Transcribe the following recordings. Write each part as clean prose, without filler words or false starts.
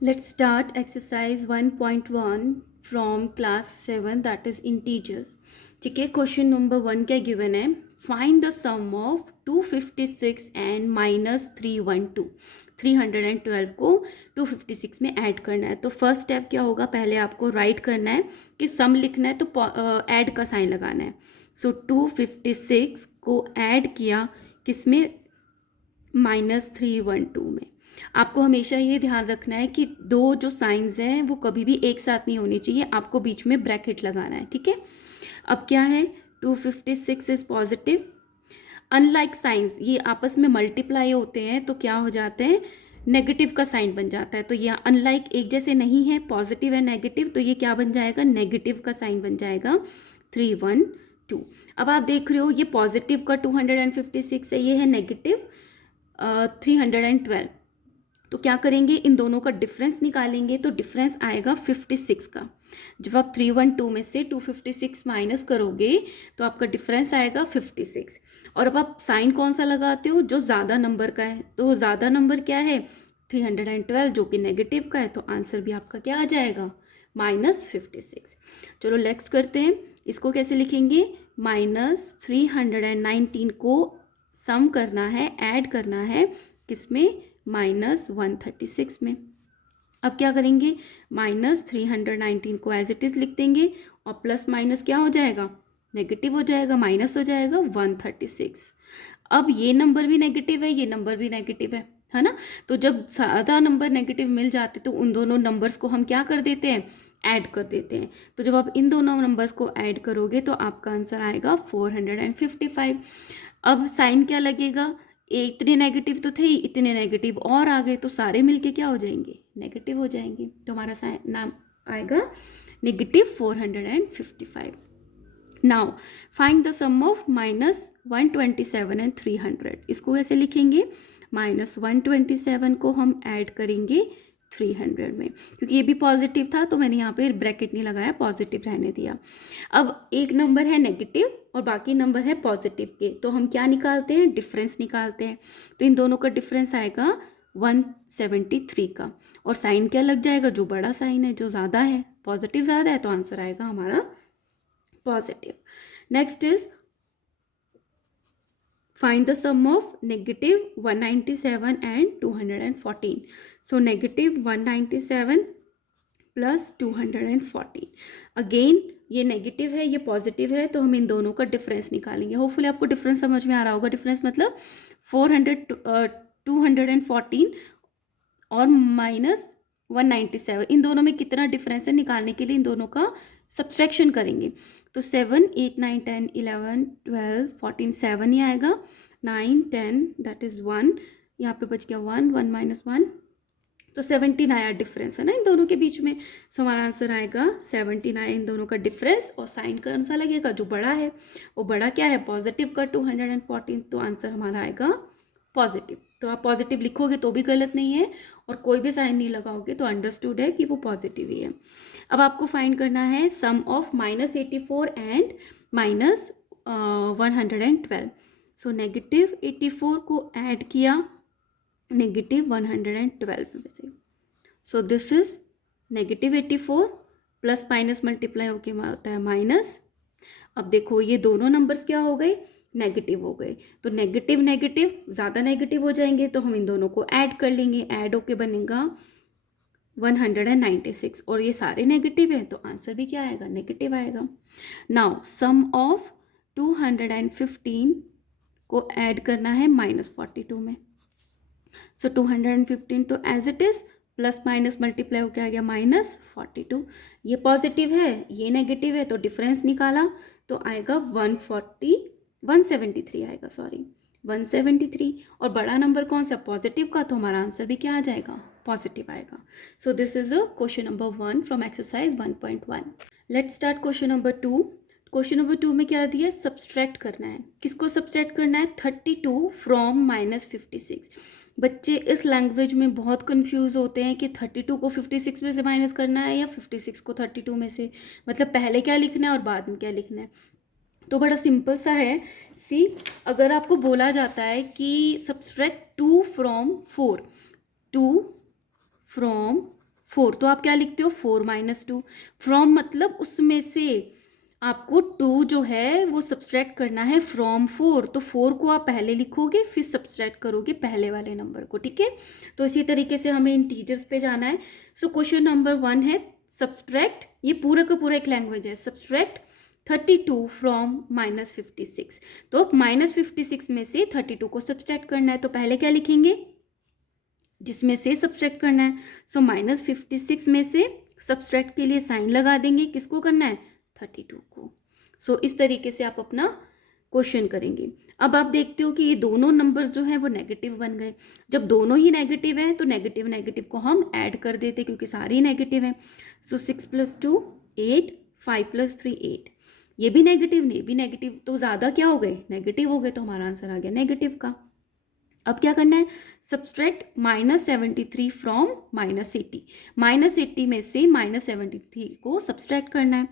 Let's start exercise 1.1 from class 7, that is integers. ठीक है, question number 1 क्या given है? Find the sum of 256 and -312. 312 को 256 में ऐड करना है. तो फर्स्ट स्टेप क्या होगा? पहले आपको राइट करना है कि सम लिखना है तो ऐड का साइन लगाना है. सो 256 को ऐड किया किसमें? -312 में. आपको हमेशा ये ध्यान रखना है कि दो जो साइंस हैं वो कभी भी एक साथ नहीं होनी चाहिए, आपको बीच में ब्रैकेट लगाना है. ठीक है, अब क्या है? 256 इज पॉजिटिव. अनलाइक साइंस ये आपस में मल्टीप्लाई होते हैं तो क्या हो जाते हैं? नेगेटिव का साइन बन जाता है. तो ये अनलाइक एक जैसे नहीं है, पॉजिटिव है नेगेटिव, तो ये क्या बन जाएगा? नेगेटिव का साइन बन जाएगा 312. अब आप देख रहे हो ये पॉजिटिव का 256 है, ये है नेगेटिव 312. तो क्या करेंगे? इन दोनों का डिफरेंस निकालेंगे तो डिफरेंस आएगा 56 का. जब आप 312 में से 256 माइनस करोगे तो आपका डिफरेंस आएगा 56. और अब आप साइन कौन सा लगाते हो? जो ज़्यादा नंबर का है. तो ज़्यादा नंबर क्या है? 312, जो कि नेगेटिव का है. तो आंसर भी आपका क्या आ जाएगा? -56. चलो नेक्स्ट करते हैं. इसको कैसे लिखेंगे? -319 को सम करना है, ऐड करना है किसमें? -136 में. अब क्या करेंगे? -319 को एज इट इज़ लिख देंगे और प्लस माइनस क्या हो जाएगा? नेगेटिव हो जाएगा, माइनस हो जाएगा 136. अब ये नंबर भी नेगेटिव है, ये नंबर भी नेगेटिव है ना? तो जब ज़्यादा नंबर नेगेटिव मिल जाते तो उन दोनों नंबर्स को हम क्या कर देते हैं? ऐड कर देते हैं. तो जब आप इन दोनों नंबर्स को ऐड करोगे तो आपका आंसर आएगा 455. अब साइन क्या लगेगा? इतने नेगेटिव तो थे ही, इतने नेगेटिव और आ गए तो सारे मिलके क्या हो जाएंगे? नेगेटिव हो जाएंगे. तो हमारा नाम आएगा -455. Now find the sum of -127 and 300. इसको कैसे लिखेंगे? -127 को हम ऐड करेंगे 300 में, क्योंकि ये भी पॉजिटिव था तो मैंने यहाँ पे ब्रैकेट नहीं लगाया, पॉजिटिव रहने दिया. अब एक नंबर है नेगेटिव और बाकी नंबर है पॉजिटिव के, तो हम क्या निकालते हैं? डिफरेंस निकालते हैं. तो इन दोनों का डिफरेंस आएगा 173 का. और साइन क्या लग जाएगा? जो बड़ा साइन है, जो ज़्यादा है, पॉजिटिव ज़्यादा है, तो आंसर आएगा हमारा positive. Next is find the sum of -197 and 214. So -197 plus 214. Again ये नेगेटिव है, ये पॉजिटिव है, तो हम इन दोनों का डिफरेंस निकालेंगे. होपफुली आपको डिफरेंस समझ में आ रहा होगा. डिफरेंस मतलब 214 और -197, इन दोनों में कितना डिफरेंस है निकालने के लिए इन दोनों का सब्सट्रैक्शन करेंगे. तो 7, 8, 9, 10, 11, 12, 14, 7 ही आएगा. 9, 10 दैट इज़ 1. यहाँ पे बच गया 1, 1 - 1, तो 17 आया डिफरेंस है ना इन दोनों के बीच में. सो हमारा आंसर आएगा 17 इन दोनों का डिफरेंस. और साइन कौन सा लगेगा? जो बड़ा है. वो बड़ा क्या है? पॉजिटिव का 214. तो आंसर हमारा आएगा पॉजिटिव. तो आप पॉजिटिव लिखोगे तो भी गलत नहीं है, और कोई भी साइन नहीं लगाओगे तो अंडरस्टूड है कि वो पॉजिटिव ही है. अब आपको फाइंड करना है सम ऑफ -84 एंड -112. सो -84 को ऐड किया -112 में से. सो this is -84 plus minus multiply होके होता है माइनस. अब देखो ये दोनों नंबर्स क्या हो गए? नेगेटिव हो गए. तो नेगेटिव नेगेटिव ज़्यादा नेगेटिव हो जाएंगे तो हम इन दोनों को ऐड कर लेंगे. ऐड होके बनेगा 196, और ये सारे नेगेटिव हैं तो आंसर भी क्या आएगा? नेगेटिव आएगा. नाउ सम ऑफ 215 को ऐड करना है -42 में. सो 215 तो as it is, plus minus multiply होकर आ गया -42. ये पॉजिटिव है, ये नेगेटिव है, तो डिफरेंस निकाला तो आएगा 173 आएगा, सॉरी 173. और बड़ा नंबर कौन सा? पॉजिटिव का. तो हमारा आंसर भी क्या आ जाएगा? पॉजिटिव आएगा. सो this is a question number 1 from exercise 1.1. Let's start question number 2. Question number 2 में क्या दिया? सब्सट्रैक्ट करना है. किसको सब्सट्रैक्ट करना है? 32 फ्रॉम -56. बच्चे इस लैंग्वेज में बहुत कंफ्यूज होते हैं कि 32 को 56 में से माइनस करना है या 56 को 32 में से, मतलब पहले क्या लिखना है और बाद में क्या लिखना है. तो बड़ा सिंपल सा है. सी, अगर आपको बोला जाता है कि सब्सट्रैक्ट 2 फ्रॉम 4, 2 फ्रॉम 4, तो आप क्या लिखते हो 4 माइनस 2। फ्रॉम मतलब उसमें से आपको 2 जो है वो सब्सट्रैक्ट करना है फ्रॉम 4, तो 4 को आप पहले लिखोगे फिर सब्सट्रैक्ट करोगे पहले वाले नंबर को, ठीक है। तो इसी तरीके से हमें इंटीजर्स पे जाना है। सो क्वेश्चन नंबर 1 है सब्सट्रैक्ट, ये पूरा का पूरा एक लैंग्वेज है, सब्सट्रैक्ट 32 फ्रॉम -56। तो -56 में से 32 को सब्सट्रैक्ट करना है, तो पहले क्या लिखेंगे, जिसमें से सब्सट्रैक्ट करना है। सो -56 में से सब्सट्रैक्ट के लिए साइन लगा देंगे, किसको करना है 32 को। सो इस तरीके से आप अपना क्वेश्चन करेंगे। अब आप देखते हो कि ये दोनों नंबर्स जो हैं वो नेगेटिव बन गए। जब दोनों ही नेगेटिव हैं तो नेगेटिव नेगेटिव को हम ऐड कर देते क्योंकि सारे ही नेगेटिव हैं। सो 6 + 2 8, 5 + 3 8, ये भी नेगेटिव नहीं भी नेगेटिव, तो ज़्यादा क्या हो गए नेगेटिव हो गए, तो हमारा आंसर आ गया नेगेटिव का। अब क्या करना है, सब्सट्रैक्ट -73 फ्रॉम -80, -80 में से -73 को सब्सट्रैक्ट करना है।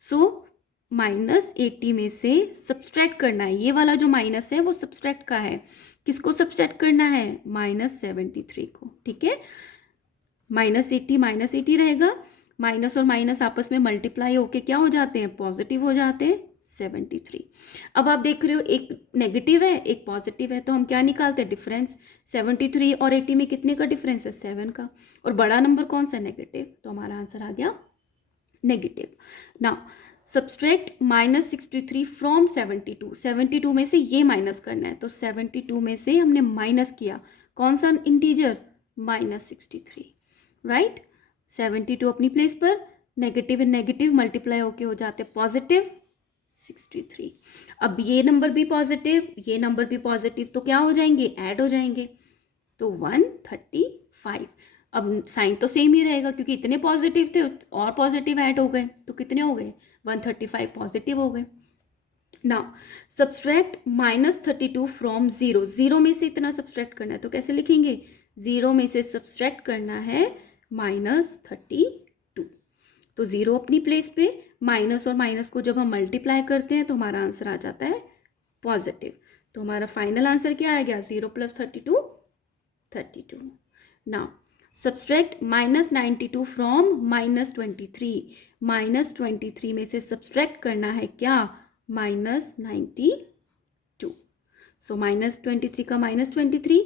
सो -80 में से सब्सट्रैक्ट करना है, ये वाला जो माइनस है वो सब्सट्रैक्ट का है, किसको सब्सट्रैक्ट करना है -73 को, ठीक है। -80 रहेगा, माइनस और माइनस आपस में मल्टीप्लाई होके क्या हो जाते हैं पॉजिटिव हो जाते हैं 73। अब आप देख रहे हो एक नेगेटिव है एक पॉजिटिव है, तो हम क्या निकालते हैं डिफरेंस, 73 और 80 में कितने का डिफरेंस है 7 का, और बड़ा नंबर कौन सा नेगेटिव, तो हमारा आंसर आ गया नेगेटिव। नाउ सब्सट्रैक्ट -63 फ्रॉम 72, 72 में से ये माइनस करना है, तो 72 में से हमने माइनस किया कौन सा इंटीजर -63, राइट। 72 अपनी प्लेस पर, नेगेटिव नेगेटिव मल्टीप्लाई होके हो जाते हैं पॉजिटिव 63। अब ये नंबर भी पॉजिटिव ये नंबर भी पॉजिटिव, तो क्या हो जाएंगे ऐड हो जाएंगे, तो 135। अब साइन तो सेम ही रहेगा क्योंकि इतने पॉजिटिव थे और पॉजिटिव ऐड हो गए, तो कितने हो गए 135 पॉजिटिव हो गए। नाउ सब्सट्रैक्ट -32 फ्रॉम 0, 0 में से इतना सब्सट्रैक्ट करना है, तो कैसे लिखेंगे, 0 में से सब्सट्रैक्ट करना है -32, तो 0 अपनी प्लेस पे, माइनस और माइनस को जब हम मल्टीप्लाई करते हैं तो हमारा आंसर आ जाता है पॉजिटिव। तो हमारा फाइनल आंसर क्या आ गया 0 + 32 32। नाउ सब्सट्रैक्ट -92 फ्रॉम -23, -23 में से सब्सट्रैक्ट करना है क्या -92। सो -23 का -23,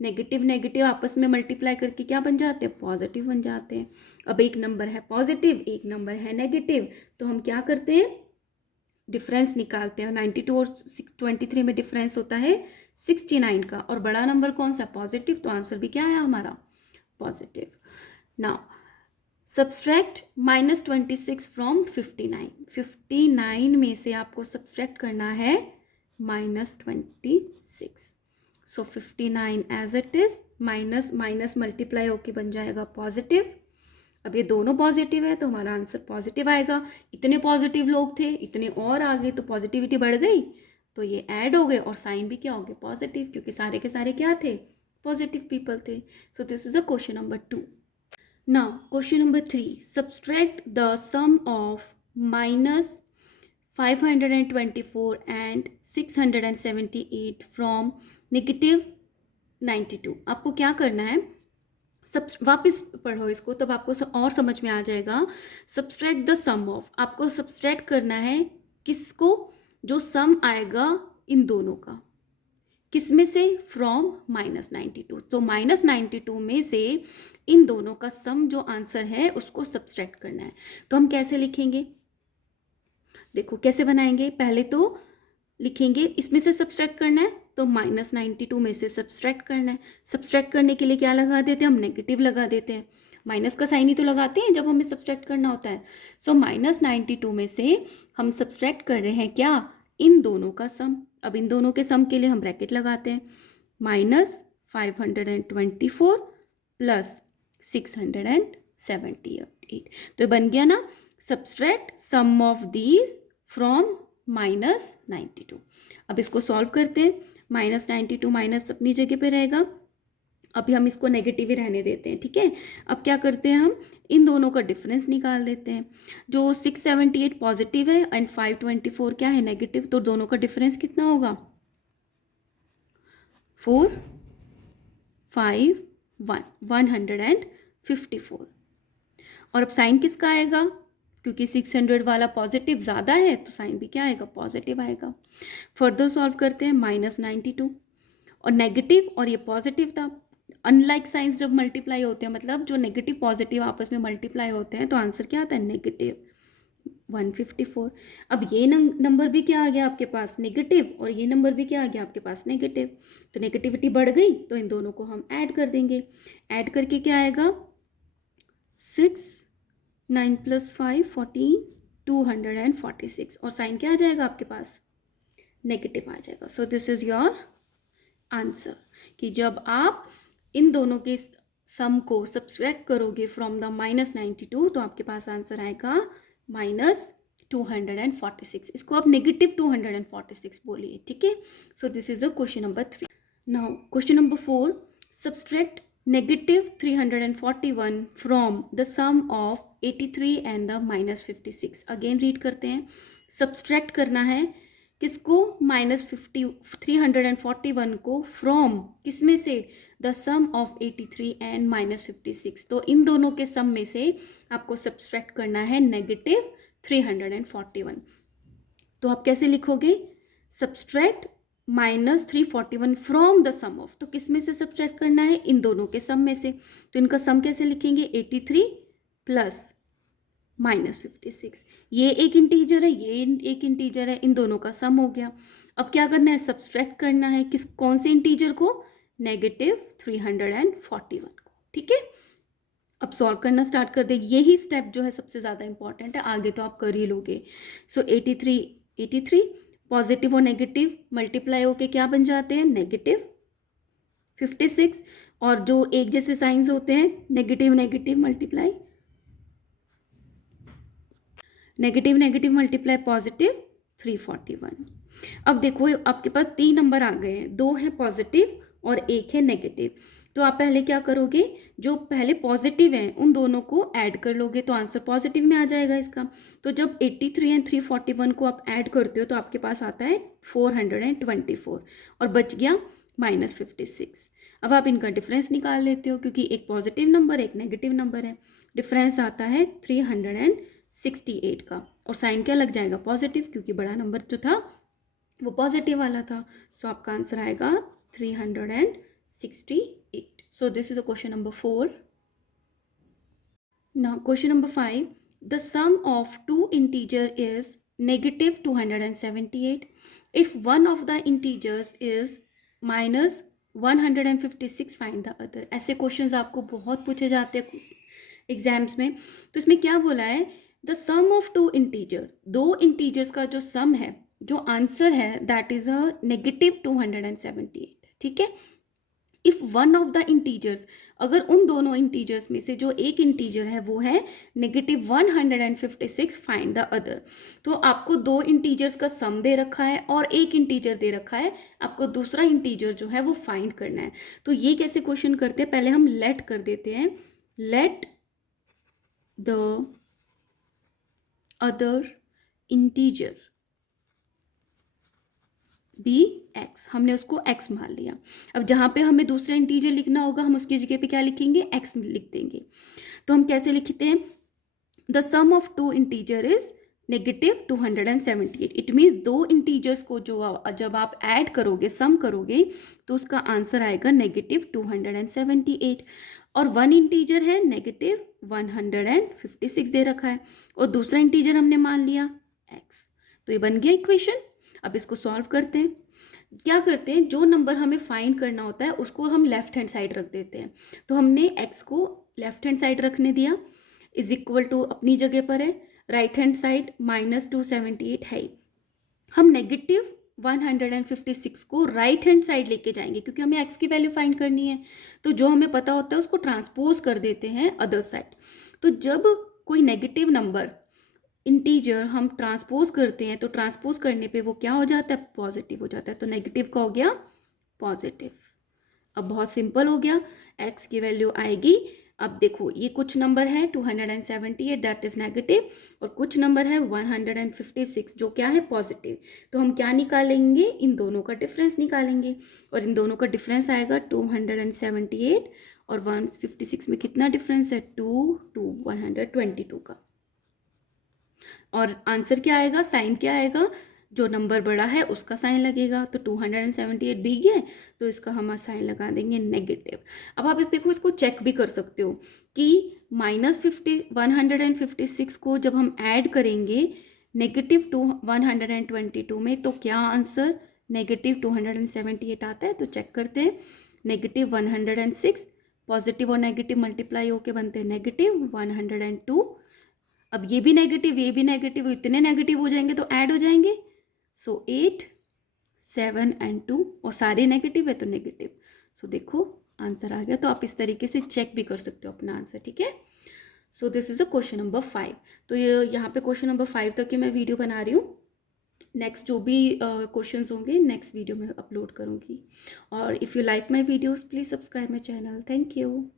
नेगेटिव नेगेटिव आपस में मल्टीप्लाई करके क्या बन जाते हैं पॉजिटिव बन जाते हैं। अब एक नंबर है पॉजिटिव एक नंबर है नेगेटिव, तो हम क्या करते हैं डिफरेंस निकालते हैं। 92 और 23 में डिफरेंस होता है 69 का, और बड़ा नंबर कौन सा पॉजिटिव, तो आंसर भी क्या है हमारा पॉजिटिव। नाउ सब्सट्रैक्ट -26 फ्रॉम 59, 59 में से आपको सब्सट्रैक्ट करना है -26। So 59 as it is, minus minus multiply होके बन जाएगा पॉजिटिव। अब ये दोनों पॉजिटिव है तो हमारा आंसर पॉजिटिव आएगा। इतने पॉजिटिव लोग थे इतने और आगे तो पॉजिटिविटी बढ़ गई, तो ये ऐड हो गए और साइन भी क्या हो गए पॉजिटिव, क्योंकि सारे के सारे क्या थे पॉजिटिव पीपल थे। So this is a question number 2। Now question number 3, subtract the sum of -524 and 678 from -92। आपको क्या करना है, सब वापस पढ़ो इसको तब आपको और समझ में आ जाएगा। सब्सट्रैक्ट द सम ऑफ, आपको सब्सट्रैक्ट करना है किसको, जो सम आएगा इन दोनों का, किसमें से फ्रॉम -92। तो -92 में से इन दोनों का सम जो आंसर है उसको सब्सट्रैक्ट करना है। तो हम कैसे लिखेंगे, देखो कैसे बनाएंगे, पहले तो लिखेंगे इसमें से सब्सट्रैक्ट करना है तो -92 में से सब्सट्रैक्ट करना है। सब्सट्रैक्ट करने के लिए क्या लगा देते हैं हम नेगेटिव लगा देते हैं, माइनस का साइन ही तो लगाते हैं जब हमें सब्सट्रैक्ट करना होता है। सो -92 में से हम सब्सट्रैक्ट कर रहे हैं क्या इन दोनों का सम। अब इन दोनों के सम के लिए हम ब्रैकेट लगाते हैं, -524 + 678, तो बन गया ना subtract sum of these from -92। अब इसको सॉल्व करते हैं, -92 माइनस अपनी जगह पे रहेगा, अभी हम इसको नेगेटिव ही रहने देते हैं, ठीक है। अब क्या करते हैं हम इन दोनों का डिफरेंस निकाल देते हैं। जो 678 पॉजिटिव है एंड 524 क्या है नेगेटिव, तो दोनों का डिफरेंस कितना होगा 4 5 1 154। और अब साइन किसका आएगा, क्योंकि 600 वाला पॉजिटिव ज़्यादा है तो साइन भी क्या आएगा, पॉजिटिव आएगा। फर्दर सॉल्व करते हैं, -92 और नेगेटिव और ये पॉजिटिव था। अनलाइक साइंस जब मल्टीप्लाई होते हैं, मतलब जो नेगेटिव पॉजिटिव आपस में मल्टीप्लाई होते हैं, तो आंसर क्या आता है, -154। अब ये नंबर भी क्या आ गया आपके पास, नेगेटिव, और ये नंबर भी क्या आ गया आपके पास, नेगेटिव। तो नेगेटिविटी बढ़ गई तो इन दोनों को हम ऐड कर देंगे। ऐड करके क्या आएगा, 6 9 + 5 14 246, और साइन क्या आ जाएगा आपके पास, नेगेटिव आ जाएगा। सो दिस इज योर आंसर, कि जब आप इन दोनों के सम को सब्सट्रैक्ट करोगे फ्रॉम द -92 तो आपके पास आंसर आएगा -246। इसको आप -246 बोलिए, ठीक है। So this is the question number 3। Now question number 4, subtract -341 from the sum of 83 and the -56। Again read करते हैं, सब्सट्रैक्ट करना है किसको, -341 को फ्रॉम किस में से, द सम ऑफ 83 एंड -56। तो इन दोनों के सम में से आपको सब्सट्रैक्ट करना है -341। तो आप कैसे लिखोगे, subtract -341 from the sum of, तो किस में से सब्सट्रैक्ट करना है, इन दोनों के सम में से। तो इनका सम कैसे लिखेंगे, 83 प्लस -56, ये एक इंटीजर है, ये एक इंटीजर है, इन दोनों का सम हो गया। अब क्या करना है, सब्सट्रैक्ट करना है किस, कौन से इंटीजर को, -341 को, ठीक है। अब सॉल्व करना स्टार्ट कर दे, यही स्टेप जो है सबसे ज़्यादा इंपॉर्टेंट है, आगे तो आप कर ही लोगे। सो 83 पॉजिटिव और नेगेटिव मल्टीप्लाई होके क्या बन जाते हैं, -56, और जो एक जैसे साइंस होते हैं, negative negative multiply multiply positive, 341। अब देखो आपके पास 3 नंबर आ गए हैं, 2 है पॉजिटिव और 1 है नेगेटिव। तो आप पहले क्या करोगे, जो पहले पॉजिटिव हैं उन दोनों को ऐड कर लोगे तो आंसर पॉजिटिव में आ जाएगा इसका। तो जब 83 एंड 341 को आप ऐड करते हो तो आपके पास आता है 424 और बच गया -56। अब आप इनका डिफरेंस निकाल लेते हो, क्योंकि एक पॉजिटिव नंबर एक नेगेटिव नंबर है, डिफरेंस आता है 368 का, और साइन क्या लग जाएगा, पॉजिटिव, क्योंकि बड़ा नंबर जो था वो पॉजिटिव वाला था। सो आपका आंसर आएगा 368। So this is the question number 4। Now question number 5, the sum of 2 integer is -278 if one of the integers is -156 find the other. ऐसे क्वेश्चंस आपको बहुत पूछे जाते हैं एग्जाम्स में। तो इसमें क्या बोला है, the sum of 2 integer, 2 integers का जो सम है, जो आंसर है दैट इज अ -278, ठीक है। If one of the integers, अगर उन दोनों इंटीजर्स में से जो एक इंटीजर है वो है -156 फाइंड द अदर। तो आपको 2 इंटीजर्स का सम दे रखा है और एक इंटीजर दे रखा है, आपको दूसरा इंटीजर जो है वो फाइंड करना है। तो ये कैसे क्वेश्चन करते हैं, पहले हम लेट कर देते हैं, let the other integer be x, हमने उसको एक्स मान लिया। अब जहाँ पे हमें दूसरा इंटीजर लिखना होगा हम उसकी जगह पे क्या लिखेंगे, एक्स लिख देंगे। तो हम कैसे लिखते हैं, the sum of 2 integer is -278। It means 2 integers को जो जब आप ऐड करोगे, सम करोगे, तो उसका आंसर आएगा -278। और 1 इंटीजर है -156 दे रखा है, और दूसरा इंटीजर हमने मान लिया एक्स। तो ये बन गया इक्वेशन। अब इसको सॉल्व करते हैं। क्या करते हैं, जो नंबर हमें फाइंड करना होता है उसको हम लेफ्ट हैंड साइड रख देते हैं। तो हमने एक्स को लेफ्ट हैंड साइड रखने दिया, इज इक्वल टू अपनी जगह पर है, राइट हैंड साइड -278 है। हम -156 को राइट हैंड साइड लेके जाएंगे, क्योंकि हमें एक्स की वैल्यू फाइंड करनी है। तो जो हमें पता होता है उसको ट्रांसपोज कर देते हैं अदर साइड। तो जब कोई नेगेटिव नंबर इंटीजर हम ट्रांसपोज करते हैं तो ट्रांसपोज करने पे वो क्या हो जाता है, पॉजिटिव हो जाता है। तो नेगेटिव का हो गया पॉजिटिव। अब बहुत सिंपल हो गया, एक्स की वैल्यू आएगी, अब देखो ये कुछ नंबर है 278 दैट इज नेगेटिव, और कुछ नंबर है 156 जो क्या है पॉजिटिव। तो हम क्या निकालेंगे, इन दोनों का डिफरेंस निकालेंगे, और इन दोनों का डिफरेंस आएगा 278 और 156 में कितना डिफरेंस है, 122 का। और आंसर क्या आएगा, साइन क्या आएगा, जो नंबर बड़ा है उसका साइन लगेगा। तो 278 बिग है तो इसका हम साइन लगा देंगे नेगेटिव। अब आप देखो, इसको चेक भी कर सकते हो कि -156 को जब हम ऐड करेंगे -122 में, तो क्या आंसर -278 आता है। तो चेक करते हैं, -106 पॉजिटिव और नेगेटिव मल्टीप्लाई होके बनते हैं -102। अब ये भी नेगेटिव, इतने नेगेटिव हो जाएंगे तो ऐड हो जाएंगे। सो 8, 7 एंड 2, और सारे नेगेटिव है तो नेगेटिव। सो देखो आंसर आ गया। तो आप इस तरीके से चेक भी कर सकते हो अपना आंसर, ठीक है। So this is a question number 5। तो ये यहाँ पे क्वेश्चन नंबर 5 तक की मैं वीडियो बना रही हूँ। नेक्स्ट जो भी क्वेश्चंस होंगे नेक्स्ट वीडियो में अपलोड करूँगी। और if you like my videos please subscribe my channel. Thank you.